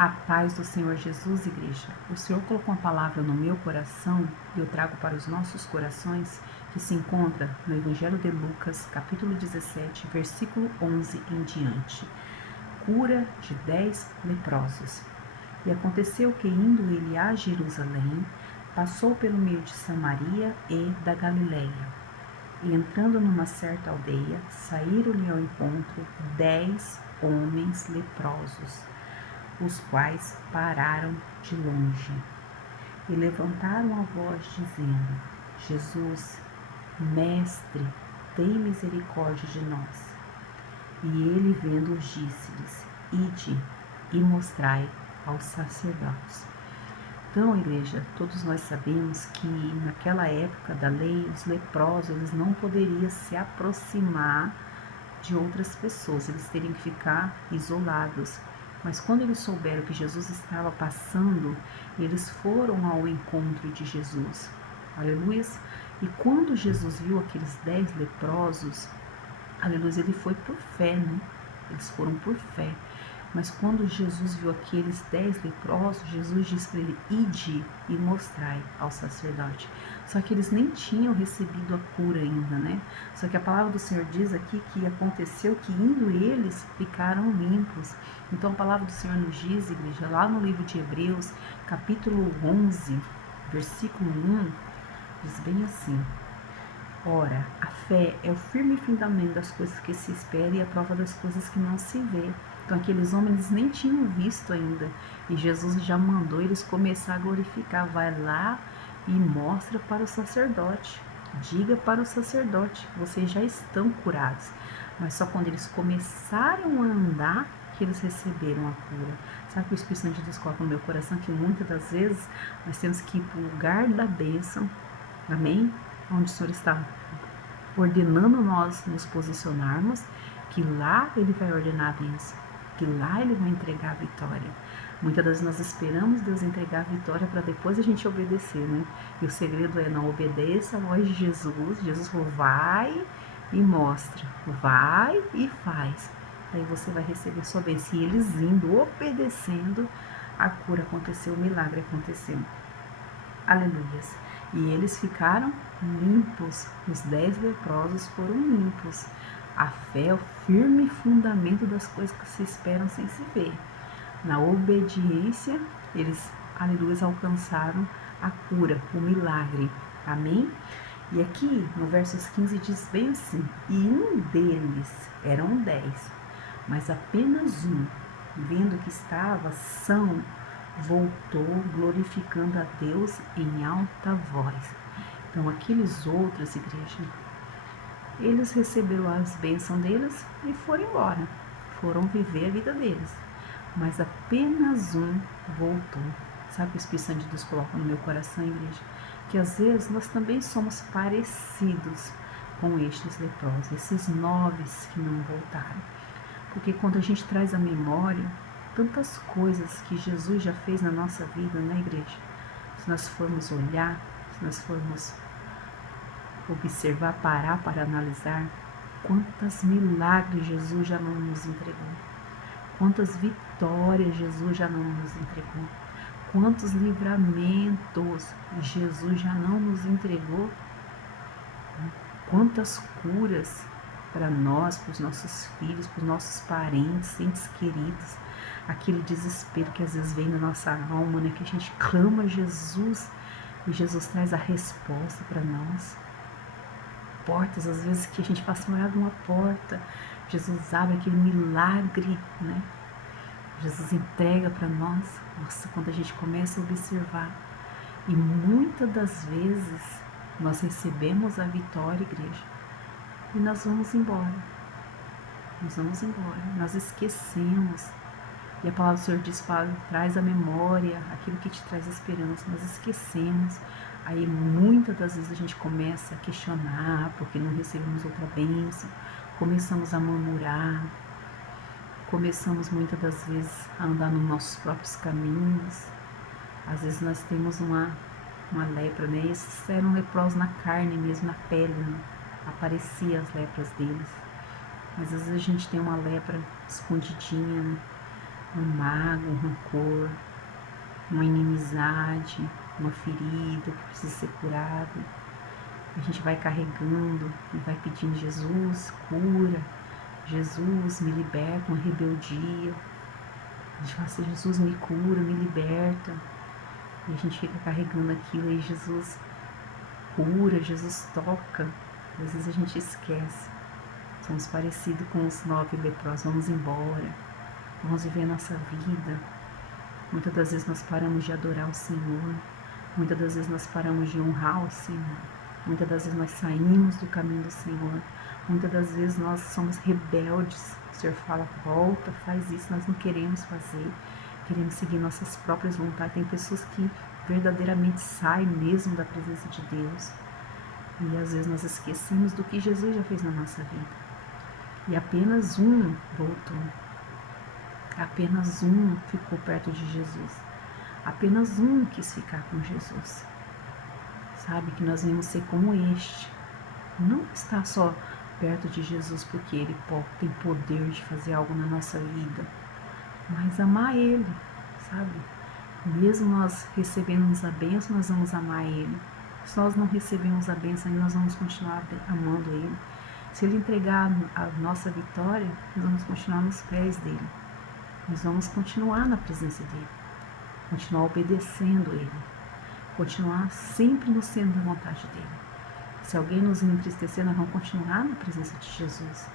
A paz do Senhor Jesus, igreja. O Senhor colocou uma palavra no meu coração e eu trago para os nossos corações, que se encontra no Evangelho de Lucas, capítulo 17, versículo 11 em diante. Cura de 10 leprosos. E aconteceu que, indo ele a Jerusalém, passou pelo meio de Samaria e da Galileia. E entrando numa certa aldeia, saíram-lhe ao encontro 10 homens leprosos, os quais pararam de longe e levantaram a voz, dizendo: Jesus, Mestre, tem misericórdia de nós. E ele, vendo-os, disse-lhes: Ide e mostrai aos sacerdotes. Então, igreja, todos nós sabemos que naquela época da lei, os leprosos eles não poderiam se aproximar de outras pessoas, eles teriam que ficar isolados. Mas quando eles souberam que Jesus estava passando, eles foram ao encontro de Jesus. Aleluia! E quando Jesus viu aqueles 10 leprosos, aleluia, ele foi por fé, né? Eles foram por fé. Mas quando Jesus viu aqueles 10 leprosos, Jesus disse para ele: Ide e mostrai ao sacerdote. Só que eles nem tinham recebido a cura ainda, né? Só que a palavra do Senhor diz aqui que aconteceu que, indo eles, ficaram limpos. Então a palavra do Senhor nos diz, igreja, lá no livro de Hebreus, capítulo 11, versículo 1, diz bem assim: Ora, a fé é o firme fundamento das coisas que se espera e a prova das coisas que não se vê. Então aqueles homens nem tinham visto ainda. E Jesus já mandou eles começar a glorificar. Vai lá e mostra para o sacerdote. Diga para o sacerdote, vocês já estão curados. Mas só quando eles começaram a andar que eles receberam a cura. Sabe que o Espírito Santo de Deus coloca no meu coração que muitas das vezes nós temos que ir para o lugar da bênção. Amém? Onde o Senhor está ordenando nós nos posicionarmos, que lá Ele vai ordenar a bênção, que lá Ele vai entregar a vitória. Muitas vezes nós esperamos Deus entregar a vitória para depois a gente obedecer, né? E o segredo é: não obedeça a voz de Jesus. Jesus falou: vai e mostra, vai e faz. Aí você vai receber sua bênção. E eles indo, obedecendo, a cura aconteceu, o milagre aconteceu. Aleluias. E eles ficaram limpos. Os 10 leprosos foram limpos. A fé é o firme fundamento das coisas que se esperam sem se ver. Na obediência, eles, aleluia, alcançaram a cura, o milagre. Amém? E aqui, no versos 15, diz bem assim: E um deles, eram 10, mas apenas um, vendo que estava são, voltou glorificando a Deus em alta voz. Então aqueles outros, igreja, eles receberam as bênçãos deles e foram embora, foram viver a vida deles, mas apenas um voltou. Sabe o que o Espírito Santo de Deus coloca no meu coração, igreja? Que às vezes nós também somos parecidos com estes leprosos, esses 9 que não voltaram. Porque quando a gente traz à memória tantas coisas que Jesus já fez na nossa vida, né, igreja? Se nós formos olhar, se nós formos observar, parar para analisar, quantos milagres Jesus já não nos entregou, quantas vitórias Jesus já não nos entregou, quantos livramentos Jesus já não nos entregou, quantas curas para nós, para os nossos filhos, para os nossos parentes, entes queridos, aquele desespero que às vezes vem na nossa alma, né, que a gente clama a Jesus e Jesus traz a resposta para nós. Portas, às vezes, que a gente passa uma olhada numa porta, Jesus abre aquele milagre, né? Jesus entrega para nós. Nossa, quando a gente começa a observar, e muitas das vezes nós recebemos a vitória, igreja, e nós vamos embora. Nós esquecemos. E a palavra do Senhor diz: traz a memória aquilo que te traz esperança. Nós esquecemos. Aí muitas das vezes a gente começa a questionar porque não recebemos outra bênção, começamos a murmurar, começamos muitas das vezes a andar nos nossos próprios caminhos. Às vezes nós temos uma lepra, né? Esses eram leprosos na carne mesmo, na pele, né? Apareciam as lepras deles. Mas às vezes a gente tem uma lepra escondidinha, né? um mago, um rancor, uma inimizade, uma ferida que precisa ser curada. A gente vai carregando e vai pedindo: Jesus, cura, Jesus, me liberta, uma rebeldia. A gente fala assim: Jesus, me cura, me liberta. E a gente fica carregando aquilo e Jesus cura, Jesus toca. Às vezes a gente esquece. Somos parecidos com os 9 leprosos. Vamos embora, vamos viver a nossa vida. Muitas das vezes nós paramos de adorar o Senhor. Muitas das vezes nós paramos de honrar o Senhor. Muitas das vezes nós saímos do caminho do Senhor. Muitas das vezes nós somos rebeldes. O Senhor fala: volta, faz isso. Nós não queremos fazer. Queremos seguir nossas próprias vontades. Tem pessoas que verdadeiramente saem mesmo da presença de Deus. E às vezes nós esquecemos do que Jesus já fez na nossa vida. E apenas um voltou. Apenas um ficou perto de Jesus. Apenas um quis ficar com Jesus. Sabe que nós vamos ser como este. Não estar só perto de Jesus porque Ele tem poder de fazer algo na nossa vida, mas amar Ele, sabe? Mesmo nós recebemos a bênção, nós vamos amar Ele. Se nós não recebemos a bênção, nós vamos continuar amando Ele. Se Ele entregar a nossa vitória, nós vamos continuar nos pés dEle. Nós vamos continuar na presença dEle. Continuar obedecendo Ele. Continuar sempre no centro da vontade dEle. Se alguém nos entristecer, nós vamos continuar na presença de Jesus.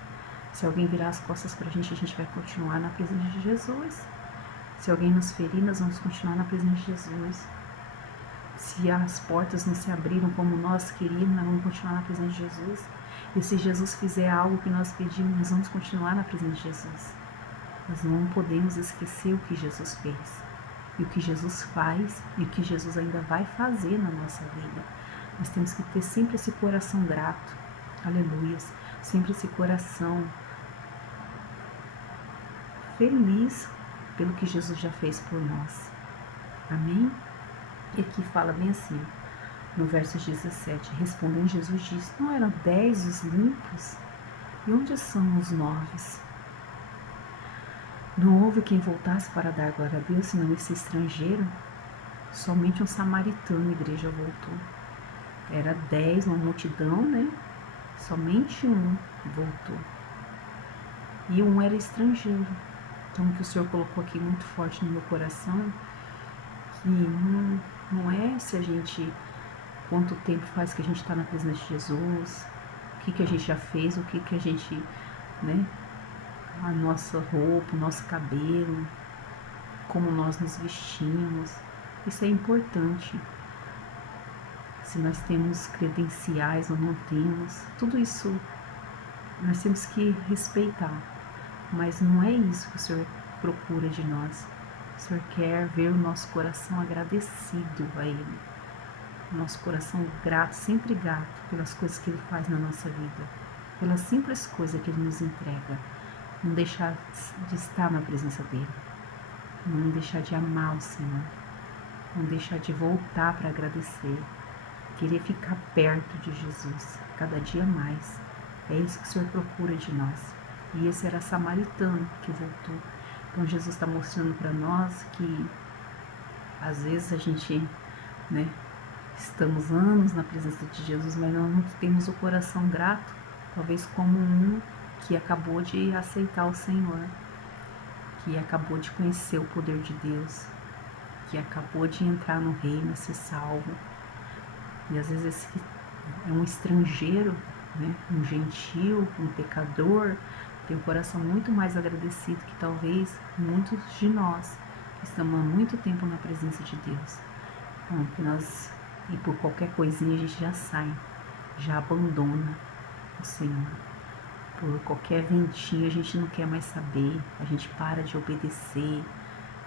Se alguém virar as costas para a gente vai continuar na presença de Jesus. Se alguém nos ferir, nós vamos continuar na presença de Jesus. Se as portas não se abriram como nós queríamos, nós vamos continuar na presença de Jesus. E se Jesus fizer algo que nós pedimos, nós vamos continuar na presença de Jesus. Nós não podemos esquecer o que Jesus fez, e o que Jesus faz, e o que Jesus ainda vai fazer na nossa vida. Nós temos que ter sempre esse coração grato, aleluias, sempre esse coração feliz pelo que Jesus já fez por nós, amém? E aqui fala bem assim, no verso 17, respondendo Jesus disse: não eram 10 os limpos? E onde são os 9? Não houve quem voltasse para dar glória a Deus, senão esse estrangeiro. Somente um samaritano, a igreja voltou. Era 10, uma multidão, né? Somente um voltou. E um era estrangeiro. Então, o que o Senhor colocou aqui muito forte no meu coração, que não é se a gente, quanto tempo faz que a gente está na presença de Jesus, o que a gente já fez, o que a gente, né? A nossa roupa, o nosso cabelo, como nós nos vestimos. Isso é importante. Se nós temos credenciais ou não temos, tudo isso nós temos que respeitar. Mas não é isso que o Senhor procura de nós. O Senhor quer ver o nosso coração agradecido a Ele. O nosso coração grato, sempre grato pelas coisas que Ele faz na nossa vida. Pela simples coisa que Ele nos entrega. Não deixar de estar na presença dEle. Não deixar de amar o Senhor. Não deixar de voltar para agradecer. Querer ficar perto de Jesus, cada dia mais. É isso que o Senhor procura de nós. E esse era samaritano que voltou. Então Jesus está mostrando para nós que às vezes a gente, né, estamos anos na presença de Jesus, mas nós não temos o coração grato, talvez como um que acabou de aceitar o Senhor, que acabou de conhecer o poder de Deus, que acabou de entrar no reino, ser salvo. E às vezes esse é um estrangeiro, né, um gentil, um pecador, tem um coração muito mais agradecido que talvez muitos de nós que estamos há muito tempo na presença de Deus. Então, que nós, e por qualquer coisinha a gente já sai, já abandona o Senhor. Por qualquer ventinho a gente não quer mais saber, a gente para de obedecer,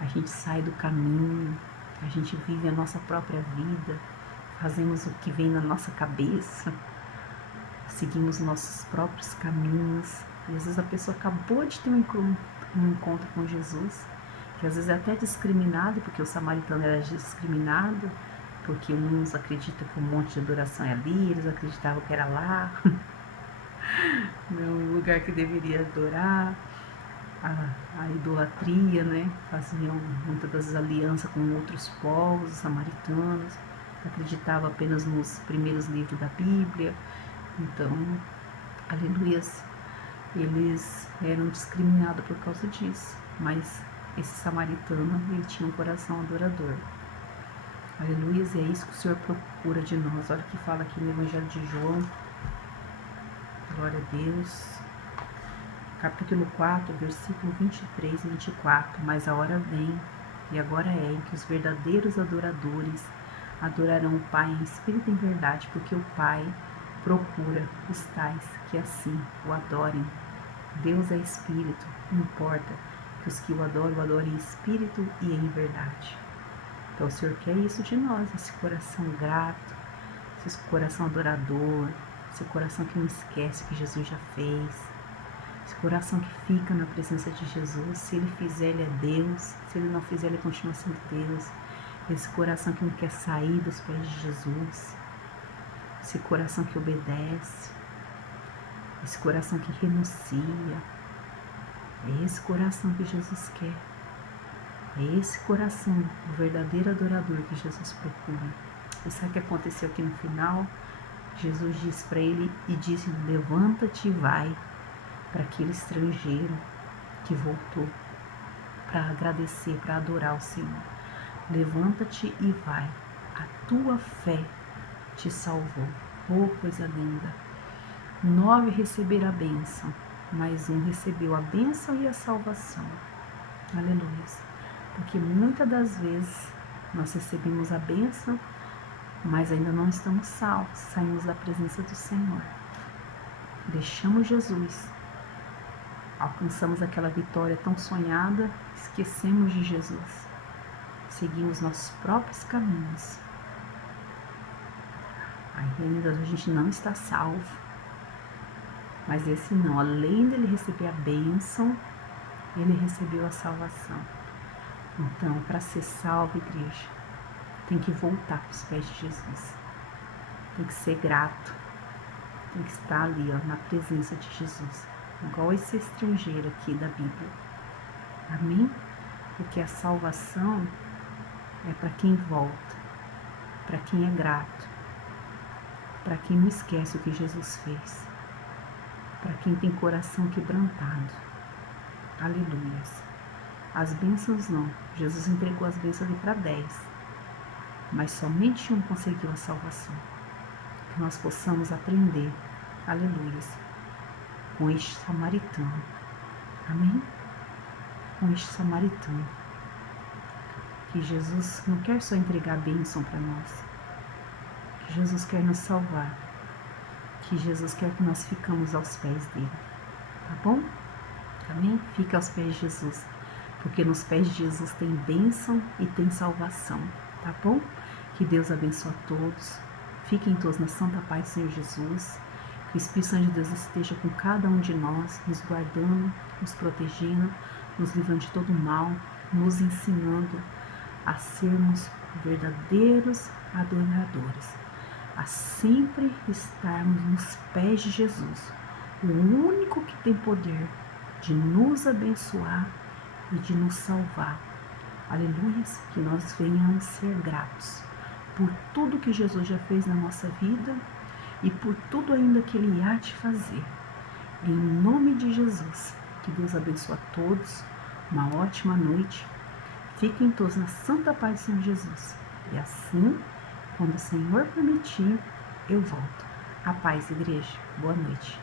a gente sai do caminho, a gente vive a nossa própria vida, fazemos o que vem na nossa cabeça, seguimos nossos próprios caminhos. E às vezes a pessoa acabou de ter um encontro com Jesus, que às vezes é até discriminado, porque o samaritano era discriminado, porque uns acreditam que um monte de adoração é ali, eles acreditavam que era lá, no lugar que deveria adorar. a idolatria, né? Faziam muitas das alianças com outros povos, os samaritanos, acreditava apenas nos primeiros livros da Bíblia. Então, aleluias, eles eram discriminados por causa disso, mas esse samaritano, ele tinha um coração adorador. Aleluias, e é isso que o Senhor procura de nós. Olha o que fala aqui no Evangelho de João, glória a Deus, capítulo 4, versículo 23 e 24. Mas a hora vem, e agora é, em que os verdadeiros adoradores adorarão o Pai em espírito e em verdade, porque o Pai procura os tais que assim o adorem. Deus é espírito, importa que os que o adorem em espírito e em verdade. Então o Senhor quer isso de nós, esse coração grato, esse coração adorador, esse coração que não esquece o que Jesus já fez, esse coração que fica na presença de Jesus. Se Ele fizer, Ele é Deus, se Ele não fizer, Ele continua sendo Deus. Esse coração que não quer sair dos pés de Jesus, esse coração que obedece, esse coração que renuncia. É esse coração que Jesus quer. É esse coração, o verdadeiro adorador que Jesus procura. E sabe o que aconteceu aqui no final? Jesus disse para ele e disse: levanta-te e vai, para aquele estrangeiro que voltou para agradecer, para adorar o Senhor. Levanta-te e vai, a tua fé te salvou. Oh, coisa linda! 9 receberam a bênção, mas um recebeu a bênção e a salvação. Aleluia! Porque muitas das vezes nós recebemos a bênção, mas ainda não estamos salvos, saímos da presença do Senhor. Deixamos Jesus, alcançamos aquela vitória tão sonhada, esquecemos de Jesus, seguimos nossos próprios caminhos. Ainda a gente não está salvo, mas esse não, além dele receber a bênção, ele recebeu a salvação. Então, para ser salvo, igreja, tem que voltar para os pés de Jesus. Tem que ser grato. Tem que estar ali, ó, na presença de Jesus. Igual esse estrangeiro aqui da Bíblia. Amém? Porque a salvação é para quem volta, para quem é grato, para quem não esquece o que Jesus fez, para quem tem coração quebrantado. Aleluias. As bênçãos não. Jesus entregou as bênçãos para 10, mas somente um conseguiu a salvação. Que nós possamos aprender, aleluias, com este samaritano. Amém? Com este samaritano. Que Jesus não quer só entregar a bênção para nós. Que Jesus quer nos salvar. Que Jesus quer que nós ficamos aos pés dele. Tá bom? Amém? Fica aos pés de Jesus. Porque nos pés de Jesus tem bênção e tem salvação, tá bom? Que Deus abençoe a todos. Fiquem todos na santa paz do Senhor Jesus. Que o Espírito Santo de Deus esteja com cada um de nós, nos guardando, nos protegendo, nos livrando de todo mal, nos ensinando a sermos verdadeiros adoradores, a sempre estarmos nos pés de Jesus, o único que tem poder de nos abençoar e de nos salvar. Aleluia, que nós venhamos ser gratos por tudo que Jesus já fez na nossa vida e por tudo ainda que Ele há de fazer. Em nome de Jesus, que Deus abençoe a todos, uma ótima noite. Fiquem todos na santa paz do Senhor Jesus. E assim, quando o Senhor permitir, eu volto. A paz, igreja. Boa noite.